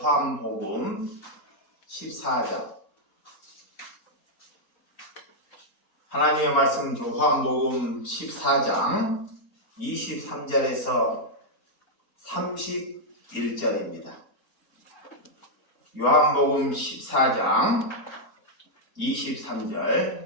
요한복음 14장. 하나님의 말씀 요한복음 14장 23절에서 31절입니다. 요한복음 14장 23절.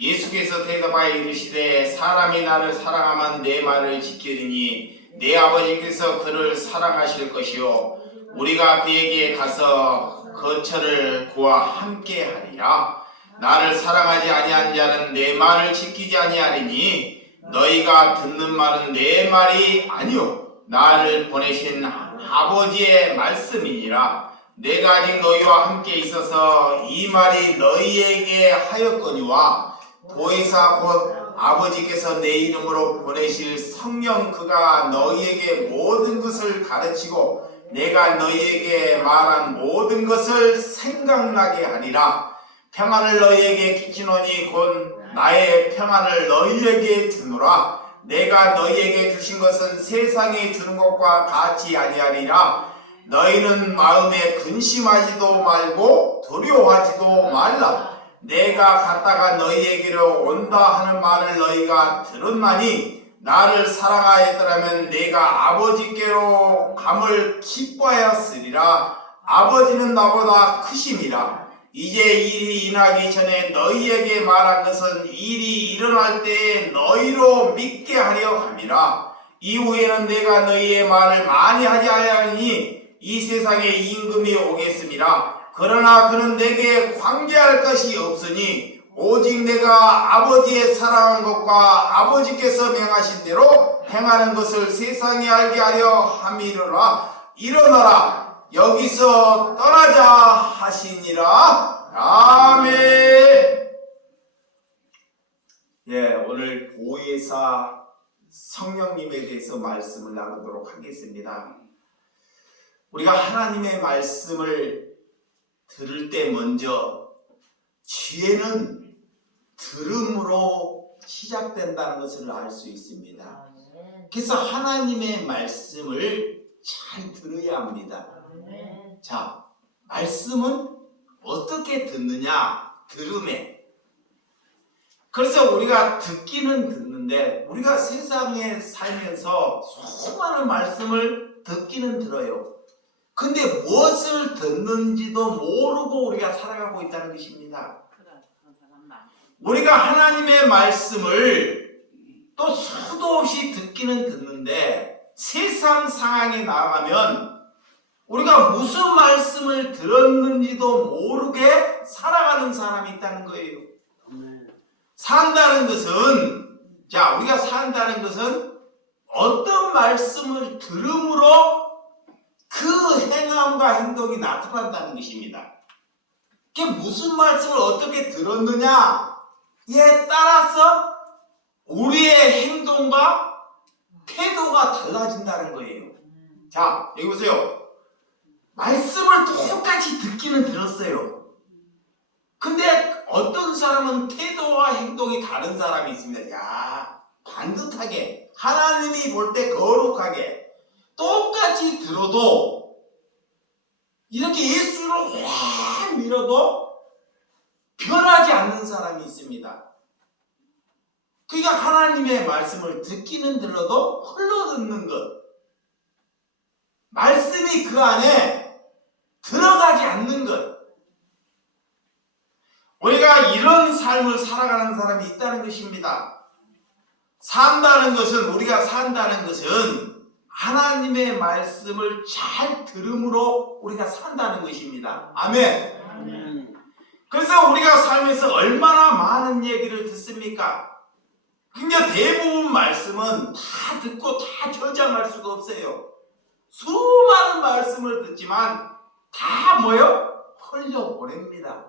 예수께서 대답하여 이르시되 사람이 나를 사랑하면 내 말을 지키리니 내 아버지께서 그를 사랑하실 것이요 우리가 그에게 가서 거처를 그와 함께 하리라. 나를 사랑하지 아니한 자는 내 말을 지키지 아니하리니 너희가 듣는 말은 내 말이 아니요 나를 보내신 아버지의 말씀이니라. 내가 아직 너희와 함께 있어서 이 말이 너희에게 하였거니와 보혜사 곧 아버지께서 내 이름으로 보내실 성령 그가 너희에게 모든 것을 가르치고 내가 너희에게 말한 모든 것을 생각나게 하리라. 평안을 너희에게 끼치노니 곧 나의 평안을 너희에게 주노라. 내가 너희에게 주신 것은 세상에 주는 것과 같이 아니하리라. 너희는 마음에 근심하지도 말고 두려워하지도 말라. 내가 갔다가 너희에게로 온다 하는 말을 너희가 들었나니 나를 사랑하였더라면 내가 아버지께로 감을 기뻐하였으리라. 아버지는 나보다 크심이라. 이제 일이 일어나기 전에 너희에게 말한 것은 일이 일어날 때에 너희로 믿게 하려 함이라. 이후에는 내가 너희의 말을 많이 하지 아니하니 이 세상에 임금이 오겠음이라. 그러나 그는 내게 관계할 것이 없으니 오직 내가 아버지의 사랑한 것과 아버지께서 명하신 대로 행하는 것을 세상에 알게 하려 함이로라. 일어나라 여기서 떠나자 하시니라. 아멘. 오늘 보혜사 성령님에 대해서 말씀을 나누도록 하겠습니다. 우리가 하나님의 말씀을 들을 때 먼저 지혜는 들음으로 시작된다는 것을 알 수 있습니다. 그래서 하나님의 말씀을 잘 들어야 합니다. 자, 말씀은 어떻게 듣느냐? 들음에. 그래서 우리가 듣기는 듣는데 우리가 세상에 살면서 수많은 말씀을 듣기는 들어요. 근데 무엇을 듣는지도 모르고 우리가 살아가고 있다는 것입니다. 우리가 하나님의 말씀을 또 수도 없이 듣기는 듣는데 세상 상황에 나가면 우리가 무슨 말씀을 들었는지도 모르게 살아가는 사람이 있다는 거예요. 산다는 것은, 우리가 산다는 것은 어떤 말씀을 들음으로 그 행함과 행동이 나타난다는 것입니다. 그게 무슨 말씀을 어떻게 들었느냐에 따라서 우리의 행동과 태도가 달라진다는 거예요. 자, 여기 보세요. 말씀을 똑같이 듣기는 들었어요. 근데 어떤 사람은 태도와 행동이 다른 사람이 있습니다. 반듯하게 하나님이 볼 때 거룩하게 똑같이 들어도 이렇게 예수를 확 밀어도 변하지 않는 사람이 있습니다. 그러니까 하나님의 말씀을 듣기는 들어도 흘러듣는 것, 말씀이 그 안에 들어가지 않는 것, 우리가 이런 삶을 살아가는 사람이 있다는 것입니다. 산다는 것은, 우리가 산다는 것은 하나님의 말씀을 잘 들음으로 우리가 산다는 것입니다. 아멘. 그래서 우리가 살면서 얼마나 많은 얘기를 듣습니까? 그러니까 대부분 말씀은 다 듣고 다 저장할 수가 없어요. 수많은 말씀을 듣지만 다 흘려보냅니다.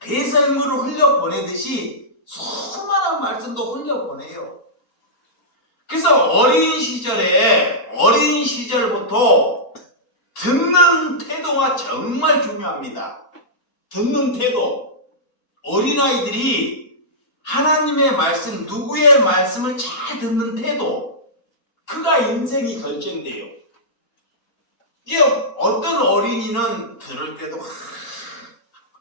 배설물을 흘려보내듯이 수많은 말씀도 흘려보내요. 그래서 어린 시절부터 듣는 태도가 정말 중요합니다. 듣는 태도. 어린아이들이 하나님의 말씀, 누구의 말씀을 잘 듣는 태도, 그가 인생이 결정돼요. 이게 어떤 어린이는 들을 때도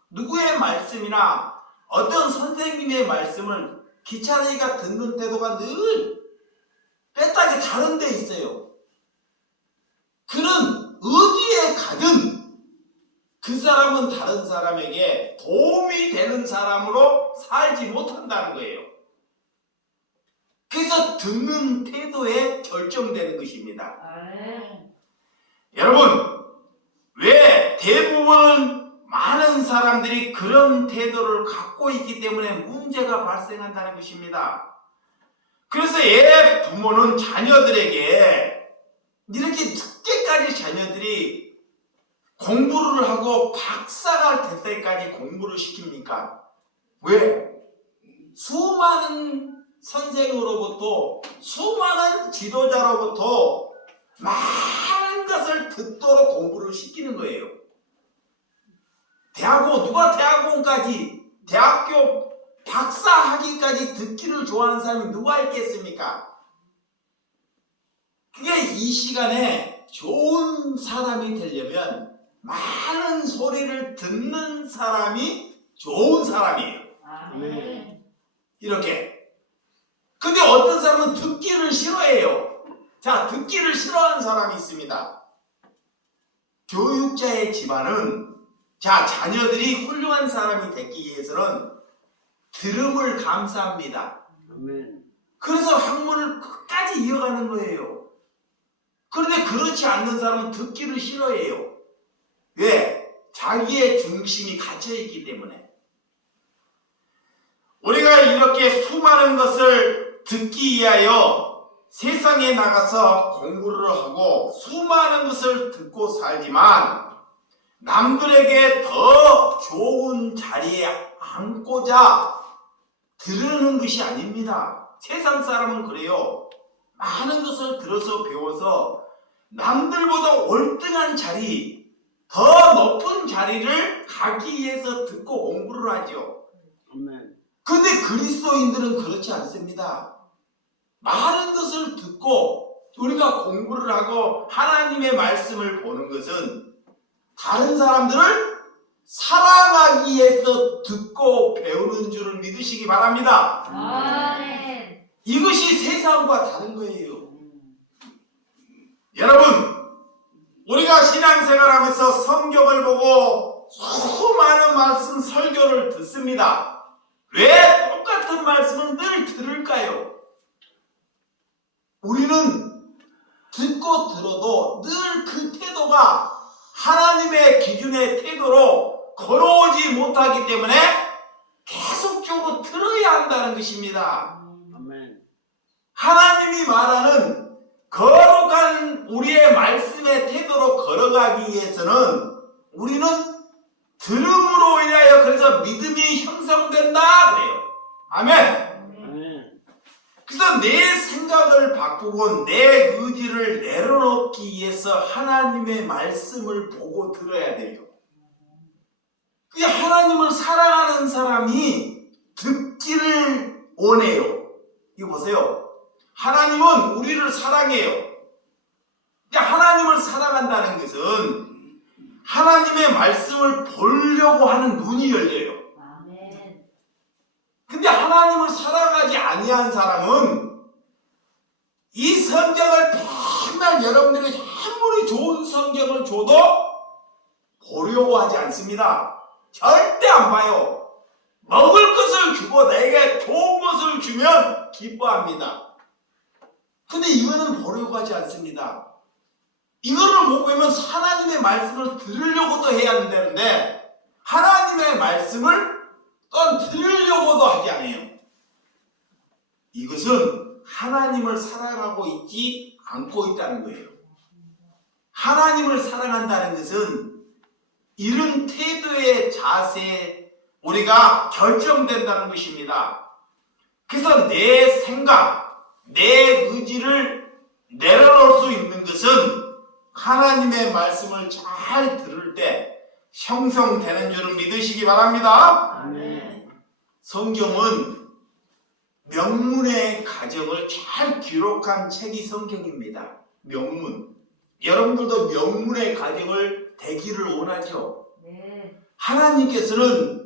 누구의 말씀이나 어떤 선생님의 말씀을 귀찮으니까 듣는 태도가 늘 빼딱이 다른 데 있어요. 그는 어디에 가든 그 사람은 다른 사람에게 도움이 되는 사람으로 살지 못한다는 거예요. 그래서 듣는 태도에 결정되는 것입니다. 여러분, 왜 대부분 많은 사람들이 그런 태도를 갖고 있기 때문에 문제가 발생한다는 것입니다. 그래서 부모는 자녀들에게 이렇게 늦게까지 자녀들이 공부를 하고 박사가 될 때까지 공부를 시킵니까? 왜? 수많은 선생으로부터, 수많은 지도자로부터 많은 것을 듣도록 공부를 시키는 거예요. 누가 대학원까지, 대학교 박사 학위까지 듣기를 좋아하는 사람이 누가 있겠습니까? 그게 이 시간에 좋은 사람이 되려면 많은 소리를 듣는 사람이 좋은 사람이에요. 이렇게. 근데 어떤 사람은 듣기를 싫어해요. 자, 듣기를 싫어하는 사람이 있습니다. 교육자의 집안은 자녀들이 훌륭한 사람이 되기 위해서는 들음을 감사합니다. 그래서 학문을 끝까지 이어가는 거예요. 그런데 그렇지 않는 사람은 듣기를 싫어해요. 왜? 자기의 중심이 갇혀있기 때문에. 우리가 이렇게 수많은 것을 듣기 위하여 세상에 나가서 공부를 하고 수많은 것을 듣고 살지만 남들에게 더 좋은 자리에 앉고자 들으는 것이 아닙니다. 세상 사람은 그래요. 많은 것을 들어서 배워서 남들보다 월등한 자리, 더 높은 자리를 가기 위해서 듣고 공부를 하죠. 그런데 그리스도인들은 그렇지 않습니다. 많은 것을 듣고 우리가 공부를 하고 하나님의 말씀을 보는 것은 다른 사람들을 사랑하기 위해서 듣고 배우는 줄을 믿으시기 바랍니다. 이것이 세상과 다른 거예요. 여러분, 우리가 신앙생활하면서 성경을 보고 수많은 말씀 설교를 듣습니다. 왜 똑같은 말씀을 늘 들을까요? 우리는 듣고 들어도 늘 그 태도가 하나님의 기준의 태도로 걸어오지 못하기 때문에 계속적으로 들어야 한다는 것입니다. 하나님이 말하는 거룩한 우리의 말씀의 태도로 걸어가기 위해서는 우리는 들음으로 인하여 그래서 믿음이 형성된다 그래요. 아멘. 그래서 내 생각을 바꾸고 내 의지를 내려놓기 위해서 하나님의 말씀을 보고 들어야 돼요. 그게 하나님을 사랑하는 사람이 듣기를 원해요. 이거 보세요. 하나님은 우리를 사랑해요. 하나님을 사랑한다는 것은 하나님의 말씀을 보려고 하는 눈이 열려요. 근데 하나님을 사랑하지 아니한 사람은 이 성경을 맨날 여러분들이 아무리 좋은 성경을 줘도 보려고 하지 않습니다. 절대 안 봐요. 먹을 것을 주고 내게 좋은 것을 주면 기뻐합니다. 근데 이거는 보려고 하지 않습니다. 이거를 못 보면 하나님의 말씀을 들으려고도 해야 되는데 하나님의 말씀을 들으려고도 하지 않아요. 이것은 하나님을 사랑하고 있지 않고 있다는 거예요. 하나님을 사랑한다는 것은 이런 태도의 자세에 우리가 결정된다는 것입니다. 그래서 내 생각, 내 의지를 내려놓을 수 있는 것은 하나님의 말씀을 잘 들을 때 형성되는 줄을 믿으시기 바랍니다. 성경은 명문의 가정을 잘 기록한 책이 성경입니다. 명문. 여러분들도 명문의 가정을 되기를 원하죠. 네. 하나님께서는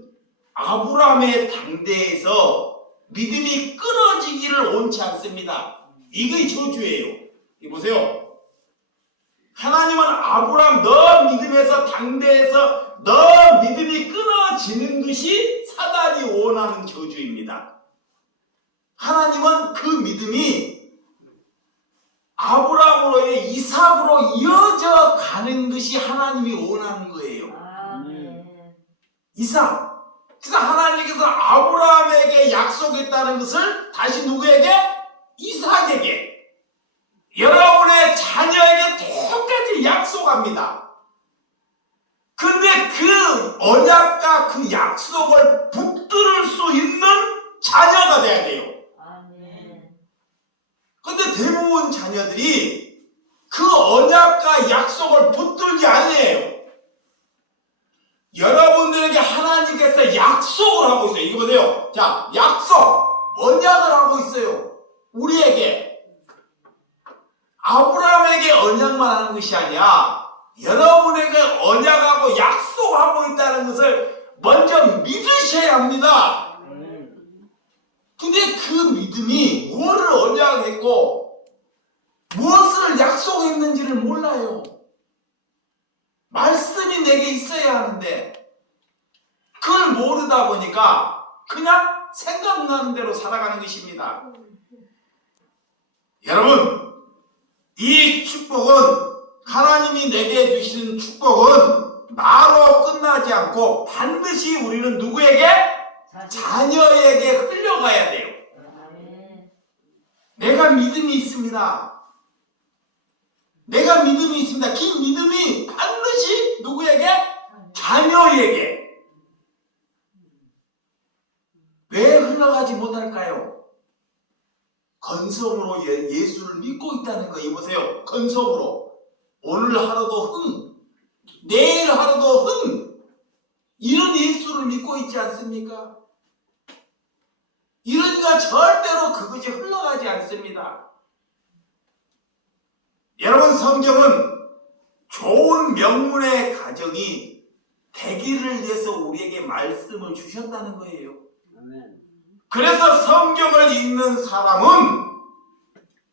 아브라함의 당대에서 믿음이 끊어지기를 원치 않습니다. 이게 저주예요. 이 보세요. 하나님은 아브라함 너 믿음에서 당대에서 너 믿음이 끊어지는 것이 사단이 원하는 저주입니다. 하나님은 그 믿음이 아브라함으로의 이삭으로 이어져 가는 것이 하나님이 원하는 거예요. 네. 이삭. 그래서 하나님께서 아브라함에게 약속했다는 것을 다시 누구에게? 이삭에게. 여러분의 자녀에게 똑같이 약속합니다. 근데 그 언약과 그 약속을 붙들을 수 있는 자녀가 돼야 돼요. 근데 대부분 자녀들이 그 언약과 약속을 붙들지 않아요. 여러분들에게 하나님께서 약속을 하고 있어요. 이거 보세요. 자, 약속, 언약을 하고 있어요. 우리에게. 아브라함에게 언약만 하는 것이 아니야. 여러분에게 언약하고 약속하고 있다는 것을 먼저 믿으셔야 합니다. 근데 그 믿음이 뭐를 언약했고 무엇을 약속했는지를 몰라요. 말씀이 내게 있어야 하는데 그걸 모르다 보니까 그냥 생각나는 대로 살아가는 것입니다. 여러분, 이 축복은 하나님이 내게 주시는 축복은 나로 끝나지 않고 반드시 우리는 누구에게? 자녀에게 흘러가야 돼요. 내가 믿음이 있습니다. 내가 믿음이 있습니다. 그 믿음이 반드시 누구에게? 자녀에게. 왜 흘러가지 못할까요? 건성으로 예수를 믿고 있다는 거 이보세요. 건성으로. 오늘 하루도 흥, 내일 하루도 흥, 이런 예수를 믿고 있지 않습니까? 이러니까 절대로 그것이 흘러가지 않습니다. 여러분, 성경은 좋은 명문의 가정이 되기를 위해서 우리에게 말씀을 주셨다는 거예요. 그래서 성경을 읽는 사람은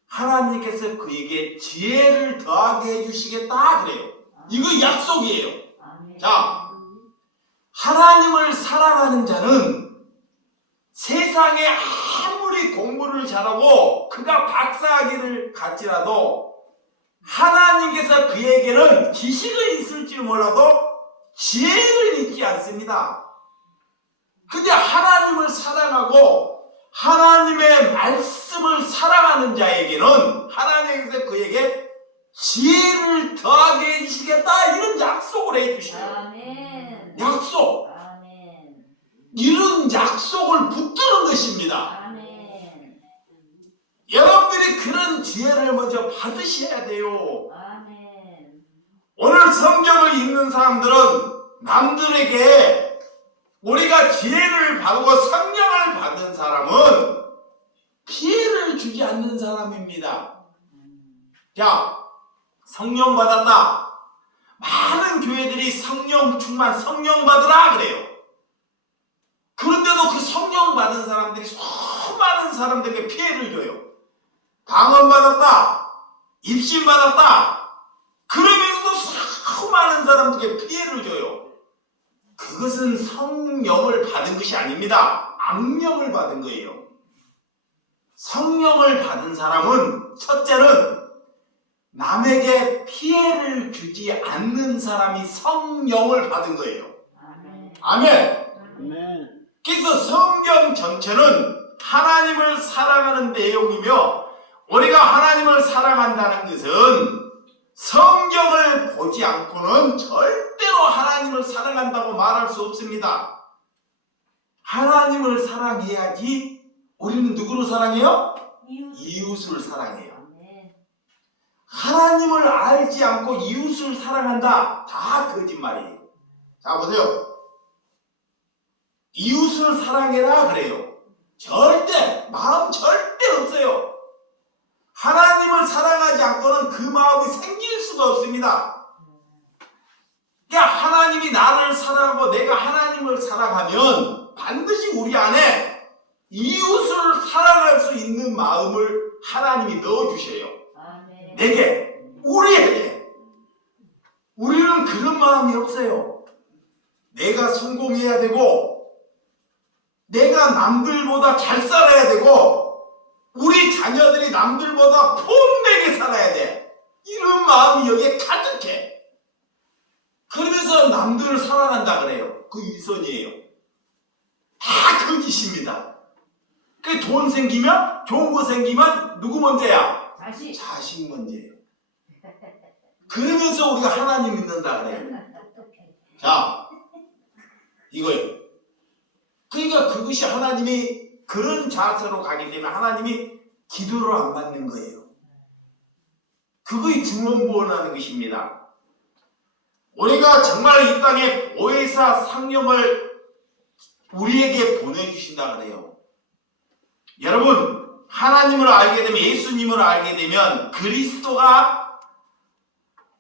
하나님께서 그에게 지혜를 더하게 해주시겠다 그래요. 이거 약속이에요. 자, 하나님을 사랑하는 자는 세상에 아무리 공부를 잘하고 그가 박사학위를 갖지라도 하나님께서 그에게는 지식은 있을지 몰라도 지혜를 잊지 않습니다. 근데 하나님을 사랑하고 하나님의 말씀을 사랑하는 자에게는 하나님께서 그에게 지혜를 더하게 해주시겠다 이런 약속을 해주셔요. 약속. 이런 약속을 붙드는 것입니다. 여러분들이 그런 지혜를 먼저 받으셔야 돼요. 오늘 성경을 읽는 사람들은 남들에게 우리가 지혜를 받고 성령을 받은 사람은 피해를 주지 않는 사람입니다. 자, 성령 받았다. 많은 교회들이 성령 충만, 성령 받으라 그래요. 그런데도 그 성령 받은 사람들이 수많은 사람들에게 피해를 줘요. 방언 받았다. 입신 받았다. 그러면서도 수많은 사람들에게 피해를 줘요. 그것은 성령을 받은 것이 아닙니다. 악령을 받은 거예요. 성령을 받은 사람은 첫째는 남에게 피해를 주지 않는 사람이 성령을 받은 거예요. 아멘. 그래서 성경 전체는 하나님을 사랑하는 내용이며 우리가 하나님을 사랑한다는 것은 성경을 보지 않고는 절대로 하나님을 사랑한다고 말할 수 없습니다. 하나님을 사랑해야지 우리는 누구를 사랑해요? 이웃을 사랑해요. 하나님을 알지 않고 이웃을 사랑한다. 다 거짓말이에요. 자, 보세요. 이웃을 사랑해라 그래요. 절대, 마음 절대 없어요. 하나님을 사랑하지 않고는 그 마음이 생길 수 수가 없습니다. 그러니까 하나님이 나를 사랑하고 내가 하나님을 사랑하면 반드시 우리 안에 이웃을 사랑할 수 있는 마음을 하나님이 넣어주셔요. 내게, 우리에게. 우리는 그런 마음이 없어요. 내가 성공해야 되고, 내가 남들보다 잘 살아야 되고, 우리 자녀들이 남들보다 폼되게 살아야 돼. 이런 마음이 여기에 가득해. 그러면서 남들을 사랑한다 그래요. 그 일선이에요. 다 거짓입니다. 그 돈 생기면, 좋은 거 생기면 누구 문제야? 자식 문제예요. 그러면서 우리가 하나님 믿는다 그래요. 자, 이거예요. 그러니까 그것이 하나님이 그런 자세로 가기 때문에 하나님이 기도를 안 받는 거예요. 그거의 중원부원하는 것입니다. 우리가 정말 이 땅에 보혜사 성령을 우리에게 보내주신다 그래요. 여러분, 하나님을 알게 되면, 예수님을 알게 되면 그리스도가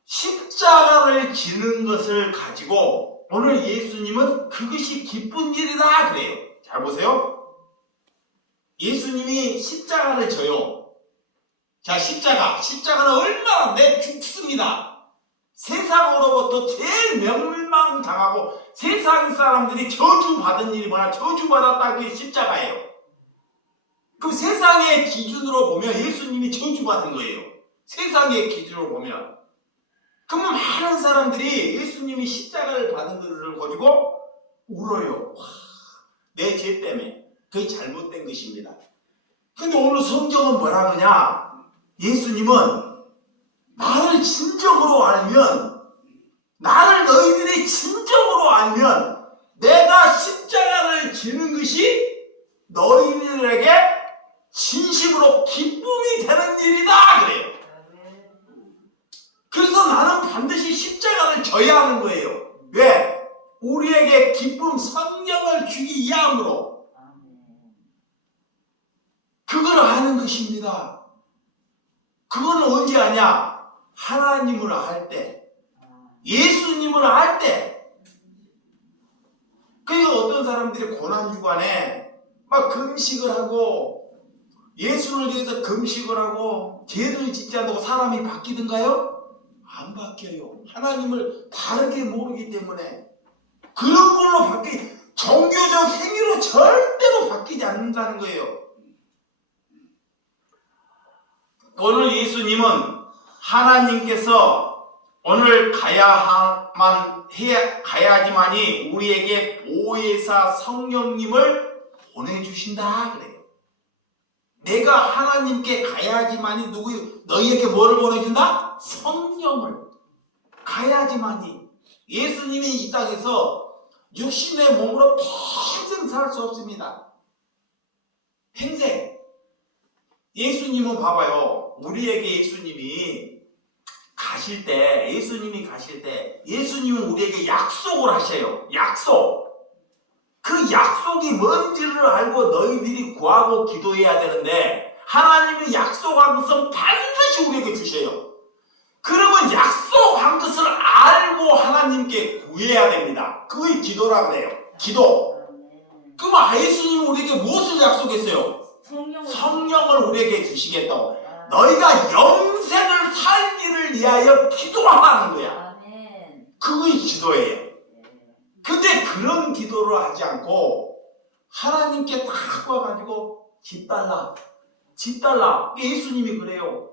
십자가를 지는 것을 가지고 오늘 예수님은 그것이 기쁜 일이다 그래요. 잘 보세요. 예수님이 십자가를 져요. 자, 십자가는 얼마나 죽습니다. 세상으로부터 제일 멸망당하고 세상 사람들이 저주받은 일이 뭐냐? 저주받았다 그게 십자가예요. 그럼 세상의 기준으로 보면 예수님이 저주받은 거예요. 세상의 기준으로 보면. 그러면 많은 사람들이 예수님이 십자가를 받은 것을 가지고 울어요. 내 죄 때문에. 그게 잘못된 것입니다. 근데 오늘 성경은 뭐라 그러냐? 예수님은 나를 진정으로 알면, 나를 너희들이 진정으로 알면 내가 십자가를 지는 것이 너희들에게 진심으로 기쁨이 되는 일이다 그래요. 그래서 나는 반드시 십자가를 져야 하는 거예요. 왜? 우리에게 기쁨, 성령을 주기 위함으로. 그걸 아는 것입니다. 그거는 언제 하냐? 하나님을 알 때, 예수님을 알 때. 그러니까 어떤 사람들이 고난주간에 막 금식을 하고 예수를 위해서 금식을 하고 죄를 짓지 않고 사람이 바뀌던가요? 안 바뀌어요. 하나님을 다르게 모르기 때문에. 그런 걸로 종교적 행위로 절대로 바뀌지 않는다는 거예요. 오늘 예수님은 하나님께서 오늘 가야지만이 우리에게 보혜사 성령님을 보내주신다 그래요. 내가 하나님께 가야지만이 너희에게 뭐를 보내준다? 성령을. 가야지만이. 예수님이 이 땅에서 육신의 몸으로 평생 살 수 없습니다. 평생. 예수님은 봐봐요. 우리에게 예수님이 가실 때, 예수님은 우리에게 약속을 하셔요. 약속. 그 약속이 뭔지를 알고 너희들이 구하고 기도해야 되는데, 하나님이 약속한 것은 반드시 우리에게 주셔요. 그러면 약속한 것을 알고 하나님께 구해야 됩니다. 그게 기도라고 그래요. 기도. 그럼 예수님은 우리에게 무엇을 약속했어요? 성령을 우리에게 주시겠다고. 너희가 영생을 살기를 위하여 기도하라는 거야. 그게 기도예요. 근데 그런 기도를 하지 않고 하나님께 딱 와가지고 집 달라. 예수님이 그래요.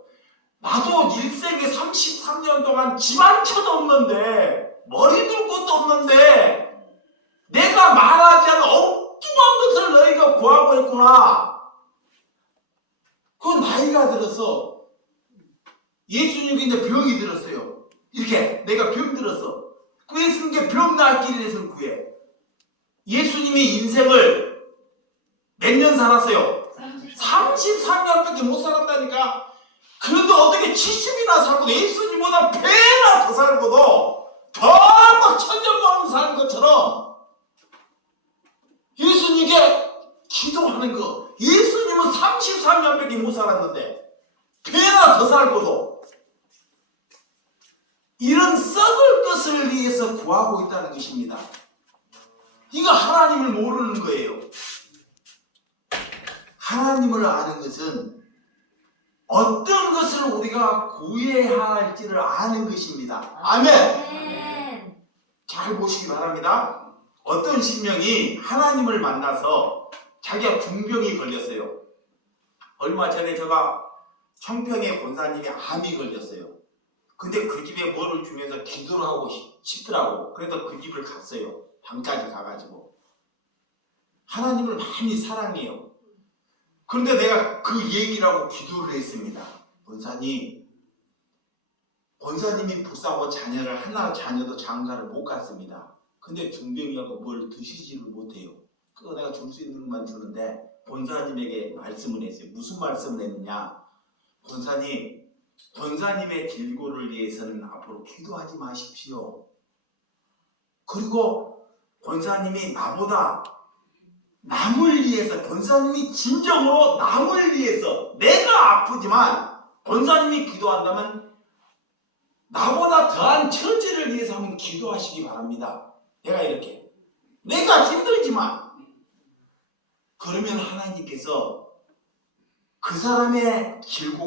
나도 일생에 33년 동안 집 한 채도 없는데, 머리 둘 곳도 없는데 내가 말하지 않은 엉뚱한 것을 너희가 구하고 있구나. 그 나이가 들어서 예수님께 병이 들었어요. 이렇게 내가 병 들었어. 그 예수님께 병 나을 길에 대해서 구해. 예수님이 인생을 몇 년 살았어요? 33년밖에 못 살았다니까. 그런데 어떻게 70이나 살고 예수님보다 배나 더 살고도 더 막 천년만년 사는 것처럼 예수님께 기도하는 거. 예수님은 33년밖에 못 살았는데 배나 더 살고도. 이런 썩을 것을 위해서 구하고 있다는 것입니다. 이거 하나님을 모르는 거예요. 하나님을 아는 것은 어떤 것을 우리가 구해야 할지를 아는 것입니다. 아멘. 잘 보시기 바랍니다. 어떤 신명이 하나님을 만나서 자기가 중병이 걸렸어요. 얼마 전에 제가 청평에 권사님이 암이 걸렸어요. 근데 그 집에 뭐를 주면서 기도를 하고 싶더라고. 그래서 그 집을 갔어요. 방까지 가가지고. 하나님을 많이 사랑해요. 그런데 내가 그 얘기를 하고 기도를 했습니다. 권사님이 불쌍하고 자녀도 장가를 못 갔습니다. 근데 중병이라고 뭘 드시지를 못해요. 그거 내가 줄 수 있는 것만 주는데 권사님에게 말씀을 했어요. 무슨 말씀을 했느냐? 권사님의 길고를 위해서는 앞으로 기도하지 마십시오. 그리고 권사님이 나보다 남을 위해서, 권사님이 진정으로 남을 위해서, 내가 아프지만 권사님이 기도한다면 나보다 더한 처지를 위해서 한번 기도하시기 바랍니다. 내가 힘들지만, 그러면 하나님께서 그 사람의 길고